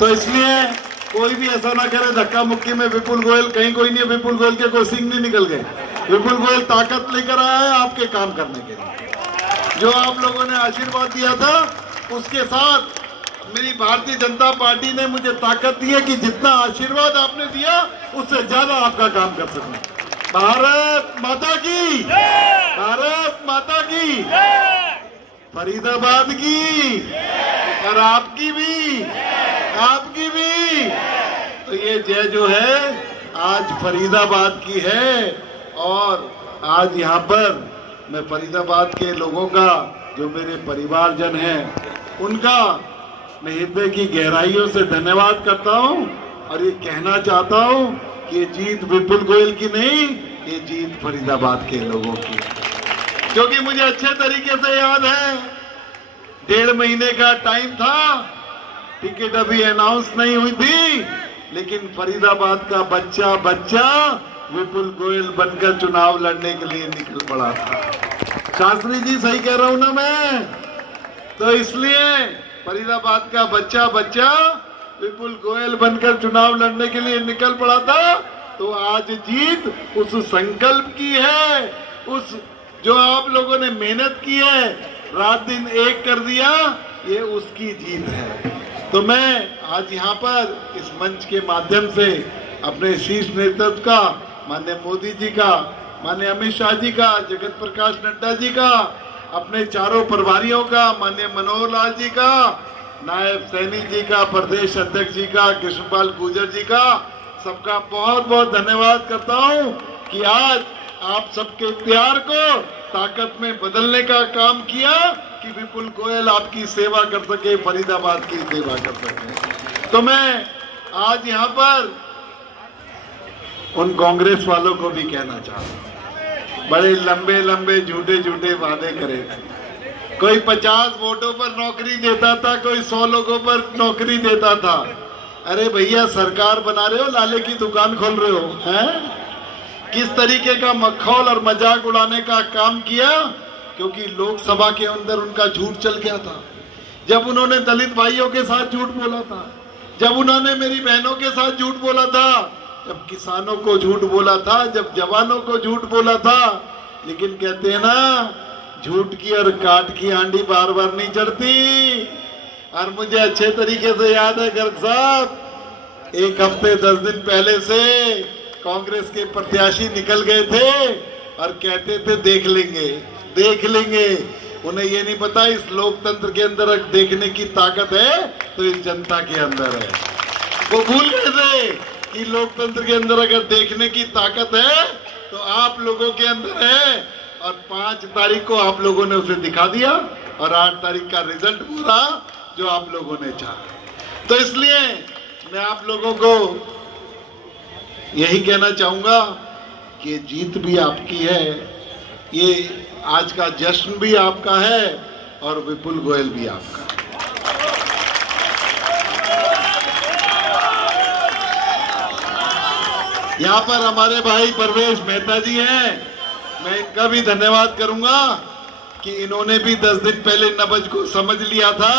तो इसलिए कोई भी ऐसा ना करे धक्का मुक्की में विपुल गोयल, कहीं कोई नहीं है, विपुल गोयल के कोई सिंह नहीं निकल गए। विपुल गोयल ताकत लेकर आया है आपके काम करने के लिए। जो आप लोगों ने आशीर्वाद दिया था उसके साथ मेरी भारतीय जनता पार्टी ने मुझे ताकत दी है कि जितना आशीर्वाद आपने दिया उससे ज्यादा आपका काम कर सकूं। भारत माता की, भारत माता की, फरीदाबाद की और आपकी भी, आपकी भी। तो ये जय जो है आज फरीदाबाद की है और आज यहाँ पर मैं फरीदाबाद के लोगों का, जो मेरे परिवारजन हैं, उनका मैं हृदय की गहराइयों से धन्यवाद करता हूँ और ये कहना चाहता हूँ कि ये जीत विपुल गोयल की नहीं, ये जीत फरीदाबाद के लोगों की है। क्योंकि मुझे अच्छे तरीके से याद है 1.5 महीने का टाइम था, टिकट अभी अनाउंस नहीं हुई थी, लेकिन फरीदाबाद का बच्चा विपुल गोयल बनकर चुनाव लड़ने के लिए निकल पड़ा था। शास्त्री जी सही कह रहा हूं ना मैं? तो इसलिए फरीदाबाद का बच्चा विपुल गोयल बनकर चुनाव लड़ने के लिए निकल पड़ा था। तो आज जीत उस संकल्प की है, उस जो आप लोगों ने मेहनत की है, रात दिन एक कर दिया, ये उसकी जीत है। तो मैं आज यहाँ पर इस मंच के माध्यम से अपने शीर्ष नेतृत्व का, माननीय मोदी जी का, माननीय अमित शाह जी का, जगत प्रकाश नड्डा जी का, अपने चारों प्रभारियों का, माननीय मनोहर लाल जी का, नायब सैनी जी का, प्रदेश अध्यक्ष जी का, कृष्णपाल गुर्जर जी का, सबका बहुत बहुत धन्यवाद करता हूँ कि आज आप सबके प्यार को ताकत में बदलने का काम किया कि विपुल गोयल आपकी सेवा कर सके, फरीदाबाद की सेवा कर सके। तो मैं आज यहाँ पर उन कांग्रेस वालों को भी कहना चाहता हूँ, बड़े लंबे लंबे झूठे वादे करे थे। कोई 50 वोटों पर नौकरी देता था, कोई 100 लोगों पर नौकरी देता था। अरे भैया सरकार बना रहे हो, लाले की दुकान खोल रहे हो हैं? किस तरीके का मखौल और मजाक उड़ाने का काम किया, क्योंकि लोकसभा के अंदर उनका झूठ चल गया था। जब उन्होंने दलित भाइयों के साथ झूठ बोला था, जब उन्होंने मेरी बहनों के साथ झूठ बोला था, जब किसानों को झूठ बोला था, जब जवानों को झूठ बोला था। लेकिन कहते हैं ना, झूठ की और काट की हांडी बार बार नहीं चढ़ती। और मुझे अच्छे तरीके से याद है गर्ग साहब, 1 हफ्ते 10 दिन पहले से कांग्रेस के प्रत्याशी निकल गए थे और कहते थे देख लेंगे। उन्हें ये नहीं पता इस लोकतंत्र के अंदर देखने की ताकत है तो इस जनता के अंदर है। वो भूल गए थे कि लोकतंत्र के अंदर अगर देखने की ताकत है तो आप लोगों के अंदर है। और 5 तारीख को आप लोगों ने उसे दिखा दिया और 8 तारीख का रिजल्ट वो रहा जो आप लोगों ने चाहा। तो इसलिए मैं आप लोगों को यही कहना चाहूंगा कि जीत भी आपकी है, ये आज का जश्न भी आपका है और विपुल गोयल भी आपका। यहाँ पर हमारे भाई परवेश मेहता जी हैं, मैं इनका भी धन्यवाद करूंगा कि इन्होंने भी 10 दिन पहले नब्ज को समझ लिया था।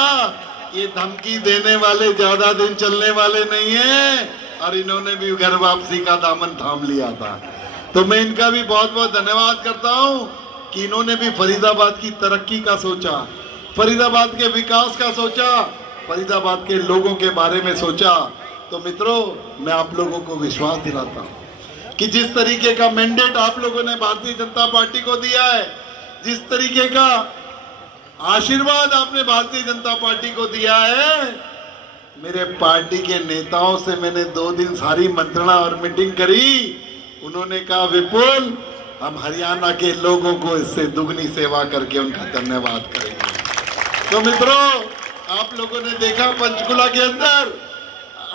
ये धमकी देने वाले ज्यादा दिन चलने वाले नहीं हैं और इन्होंने भी घर वापसी का दामन थाम लिया था। तो मैं इनका भी बहुत बहुत धन्यवाद करता हूं कि इन्होंने भी फरीदाबाद की तरक्की का सोचा, फरीदाबाद के विकास का सोचा, फरीदाबाद के लोगों के बारे में सोचा। तो मित्रों, मैं आप लोगों को विश्वास दिलाता हूं कि जिस तरीके का मैंडेट आप लोगों ने भारतीय जनता पार्टी को दिया है, जिस तरीके का आशीर्वाद आपने भारतीय जनता पार्टी को दिया है, मेरे पार्टी के नेताओं से मैंने 2 दिन सारी मंत्रणा और मीटिंग करी। उन्होंने कहा विपुल, हम हरियाणा के लोगों को इससे दुगनी सेवा करके उनका धन्यवाद करेंगे। तो मित्रों, आप लोगों ने देखा पंचकुला के अंदर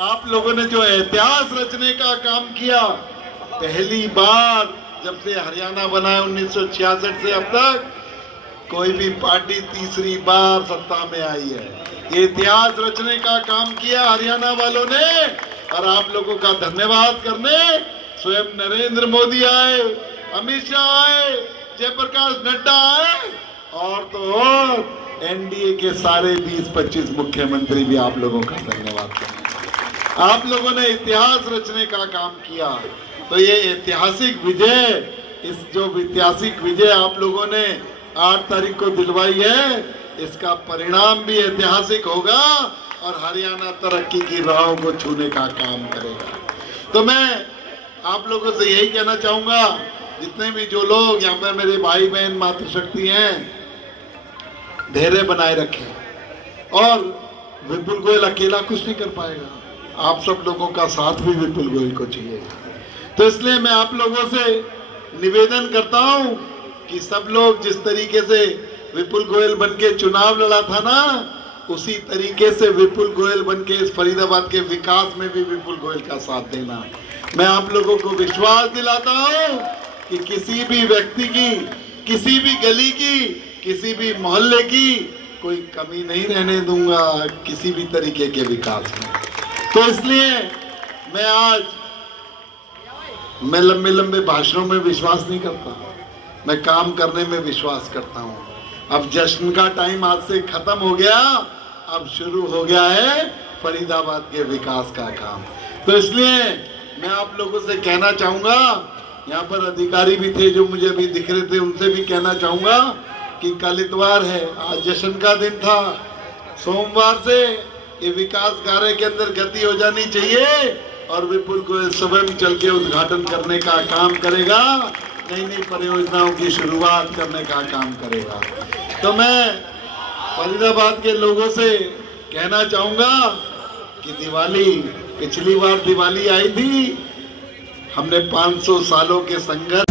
आप लोगों ने जो इतिहास रचने का काम किया, पहली बार जब से हरियाणा बना है 1966 से अब तक कोई भी पार्टी तीसरी बार सत्ता में आई है। ये इतिहास रचने का काम किया हरियाणा वालों ने और आप लोगों का धन्यवाद करने स्वयं नरेंद्र मोदी आए, अमित शाह आए, जयप्रकाश नड्डा आए और तो और एनडीए के सारे 20-25 मुख्यमंत्री भी आप लोगों का धन्यवाद करते हैं। आप लोगों ने इतिहास रचने का काम किया। तो ये ऐतिहासिक विजय, इस जो ऐतिहासिक विजय आप लोगों ने 8 तारीख को दिलवाई है, इसका परिणाम भी ऐतिहासिक होगा और हरियाणा तरक्की की राहों को छूने का काम करेगा। तो मैं आप लोगों से यही कहना चाहूंगा, जितने भी जो लोग यहाँ पे मेरे भाई बहन मातृशक्ति हैं, धैर्य बनाए रखें। और विपुल गोयल अकेला कुछ नहीं कर पाएगा, आप सब लोगों का साथ भी विपुल गोयल को चाहिए। तो इसलिए मैं आप लोगों से निवेदन करता हूं कि सब लोग जिस तरीके से विपुल गोयल बनके चुनाव लड़ा था ना, उसी तरीके से विपुल गोयल बनके इस फरीदाबाद के विकास में भी विपुल गोयल का साथ देना। मैं आप लोगों को विश्वास दिलाता हूं कि किसी भी व्यक्ति की, किसी भी गली की, किसी भी मोहल्ले की कोई कमी नहीं रहने दूंगा किसी भी तरीके के विकास में। तो इसलिए मैं लंबे लंबे भाषणों में विश्वास नहीं करता, मैं काम करने में विश्वास करता हूं। अब जश्न का टाइम आज से खत्म हो गया, अब शुरू हो गया है फरीदाबाद के विकास का काम। तो इसलिए मैं आप लोगों से कहना चाहूंगा, यहाँ पर अधिकारी भी थे जो मुझे अभी दिख रहे थे, उनसे भी कहना चाहूंगा कि कल इतवार है, आज जश्न का दिन था, सोमवार से ये विकास कार्य के अंदर गति हो जानी चाहिए और विपुल गोयल स्वयं चल के उद्घाटन करने का काम करेगा, नई नई परियोजनाओं की शुरुआत करने का काम करेगा। तो मैं फरीदाबाद के लोगों से कहना चाहूंगा कि दिवाली, पिछली बार दिवाली आई थी, हमने 500 सालों के संघर्ष